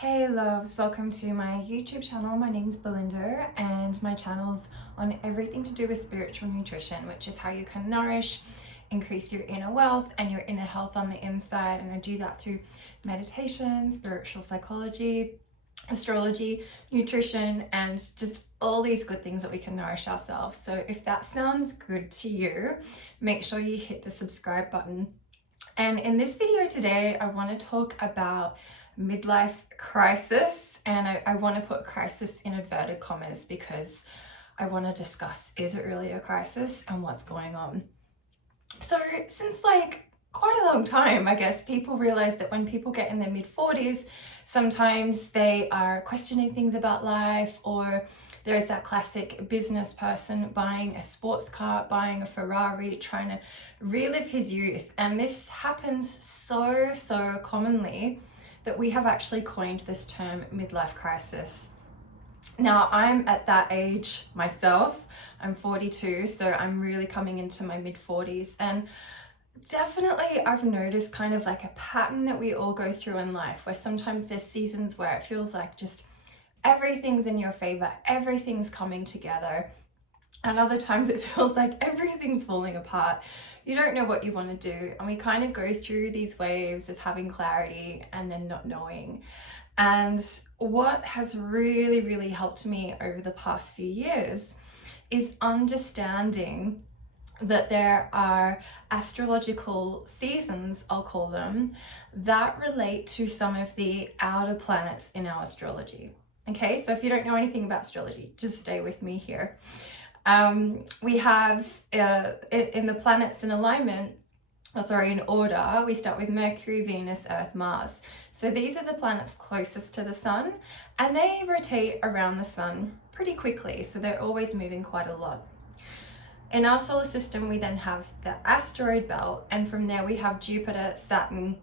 Hey loves, welcome to my YouTube channel. My name's Belinda and my channel's on everything to do with spiritual nutrition, which is how you can nourish, increase your inner wealth and your inner health on the inside. And I do that through meditation, spiritual psychology, astrology, nutrition, and just all these good things that we can nourish ourselves. So if that sounds good to you, make sure you hit the subscribe button. And in this video today, I want to talk about midlife crisis, and I want to put crisis in inverted commas because I want to discuss, is it really a crisis and what's going on? So since quite a long time, I guess, people realize that when people get in their mid-40s, sometimes they are questioning things about life, or there is that classic business person buying a sports car, buying a Ferrari, trying to relive his youth. And this happens so commonly that we have actually coined this term midlife crisis. Now, I'm at that age myself. I'm 42, so I'm really coming into my mid-40s, and definitely I've noticed kind of like a pattern that we all go through in life, where sometimes there's seasons where it feels like just everything's in your favor, everything's coming together, and other times it feels like everything's falling apart. You don't know what you want to do, and we kind of go through these waves of having clarity and then not knowing. And what has really helped me over the past few years is understanding that there are astrological seasons, I'll call them, that relate to some of the outer planets in our astrology. Okay, so if you don't know anything about astrology, just stay with me here. We have in the planets in alignment, in order, we start with Mercury, Venus, Earth, Mars. So these are the planets closest to the sun, and they rotate around the sun pretty quickly, so they're always moving quite a lot. In our solar system, we then have the asteroid belt, and from there we have Jupiter, Saturn,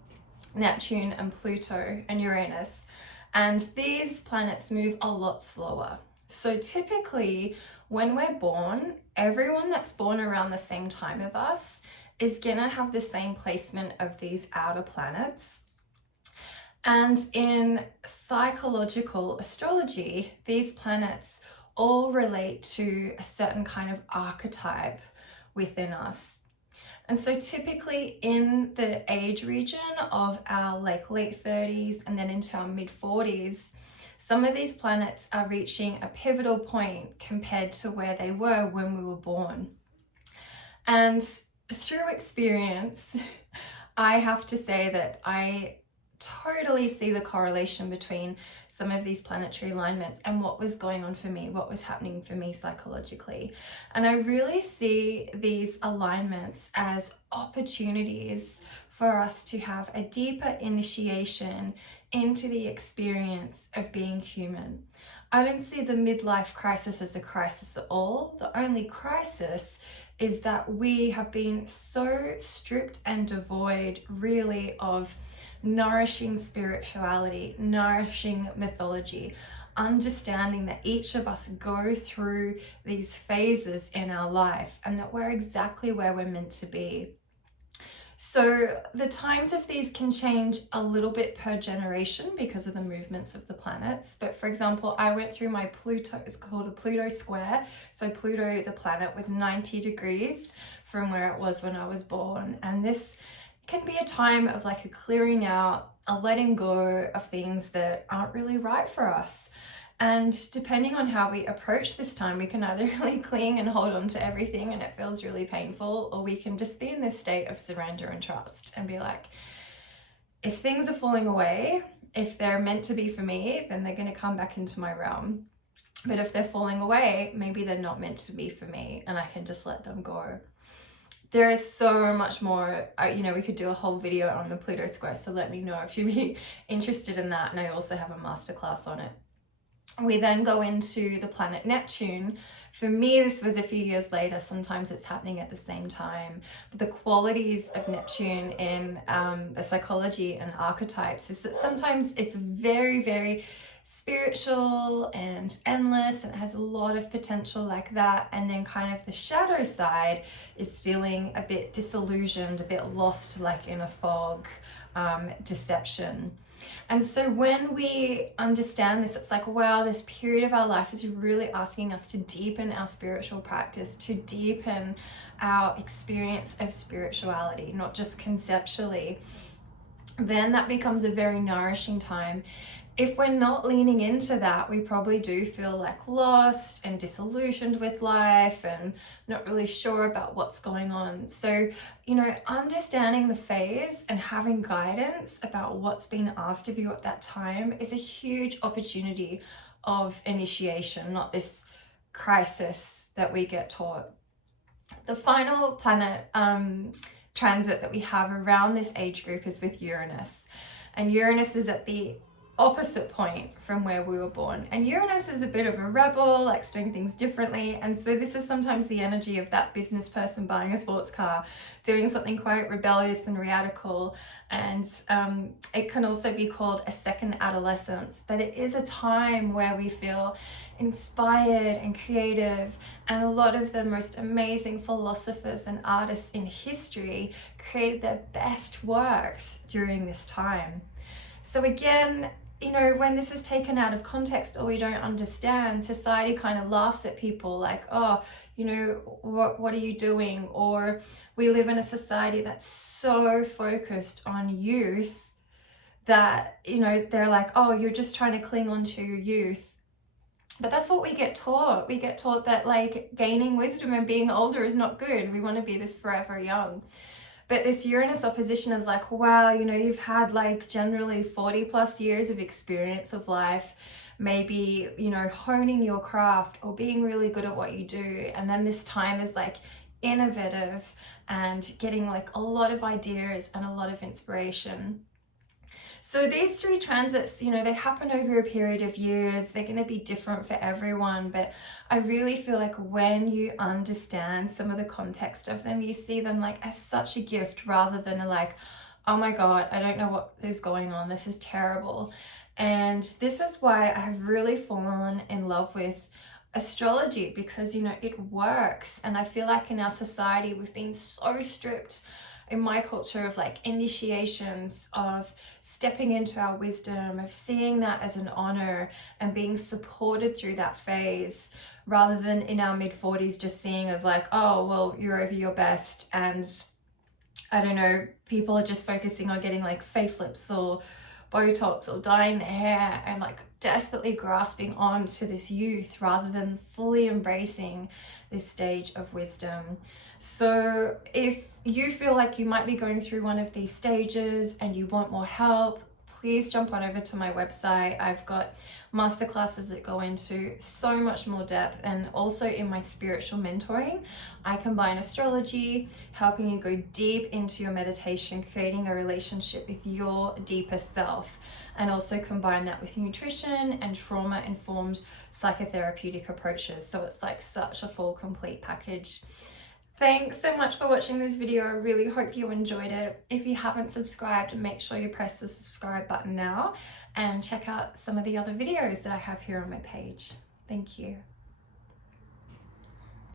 Neptune, and Pluto, and Uranus. And these planets move a lot slower. So typically, when we're born, everyone that's born around the same time of us is gonna have the same placement of these outer planets. And in psychological astrology, these planets all relate to a certain kind of archetype within us. And so typically in the age region of our late 30s and then into our mid 40s, some of these planets are reaching a pivotal point compared to where they were when we were born. And through experience, I have to say that I totally see the correlation between some of these planetary alignments and what was going on for me, what was happening for me psychologically. And I really see these alignments as opportunities for us to have a deeper initiation into the experience of being human. I don't see the midlife crisis as a crisis at all. The only crisis is that we have been so stripped and devoid really of nourishing spirituality, nourishing mythology, understanding that each of us go through these phases in our life and that we're exactly where we're meant to be. So the times of these can change a little bit per generation because of the movements of the planets. But for example, I went through my Pluto, it's called a Pluto square. So Pluto, the planet, was 90 degrees from where it was when I was born. And this can be a time of like a clearing out, a letting go of things that aren't really right for us. And depending on how we approach this time, we can either really cling and hold on to everything and it feels really painful, or we can just be in this state of surrender and trust and be like, if things are falling away, if they're meant to be for me, then they're going to come back into my realm. But if they're falling away, maybe they're not meant to be for me and I can just let them go. There is so much more, we could do a whole video on the Pluto square, so let me know if you'd be interested in that. And I also have a masterclass on it. We then go into the planet Neptune. For me, this was a few years later. Sometimes it's happening at the same time. But the qualities of Neptune in the psychology and archetypes is that sometimes it's very spiritual and endless, and it has a lot of potential like that. And then kind of the shadow side is feeling a bit disillusioned, a bit lost, like in a fog, deception. And so when we understand this, it's like, wow, this period of our life is really asking us to deepen our spiritual practice, to deepen our experience of spirituality, not just conceptually. Then that becomes a very nourishing time. If we're not leaning into that, we probably do feel like lost and disillusioned with life and not really sure about what's going on. So, understanding the phase and having guidance about what's being asked of you at that time is a huge opportunity of initiation, not this crisis that we get taught. The final planet transit that we have around this age group is with Uranus. And Uranus is at the opposite point from where we were born. And Uranus is a bit of a rebel, likes doing things differently. And so this is sometimes the energy of that business person buying a sports car, doing something quite rebellious and radical. And it can also be called a second adolescence, but it is a time where we feel inspired and creative, and a lot of the most amazing philosophers and artists in history created their best works during this time. So again, when this is taken out of context or we don't understand, society kind of laughs at people like, oh, what are you doing? Or we live in a society that's so focused on youth that, they're like, oh, you're just trying to cling on to your youth. But that's what we get taught. We get taught that like gaining wisdom and being older is not good. We want to be this forever young. But this Uranus opposition is like, wow, you've had like generally 40 plus years of experience of life, maybe, honing your craft or being really good at what you do. And then this time is like innovative and getting like a lot of ideas and a lot of inspiration. So these three transits, they happen over a period of years. They're going to be different for everyone, but I really feel like when you understand some of the context of them, you see them like as such a gift rather than like, oh my God, I don't know what is going on. This is terrible. And this is why I've really fallen in love with astrology, because, it works. And I feel like in our society, we've been so stripped in my culture of like initiations, of stepping into our wisdom, of seeing that as an honor and being supported through that phase, rather than in our mid-40s just seeing as like, oh, well, you're over your best. And I don't know, people are just focusing on getting like facelifts or Botox or dyeing their hair and like desperately grasping on to this youth rather than fully embracing this stage of wisdom. So if you feel like you might be going through one of these stages and you want more help, please jump on over to my website. I've got masterclasses that go into so much more depth, and also in my spiritual mentoring, I combine astrology, helping you go deep into your meditation, creating a relationship with your deeper self, and also combine that with nutrition and trauma-informed psychotherapeutic approaches. So it's like such a full, complete package. Thanks so much for watching this video. I really hope you enjoyed it. If you haven't subscribed, make sure you press the subscribe button now and check out some of the other videos that I have here on my page. Thank you.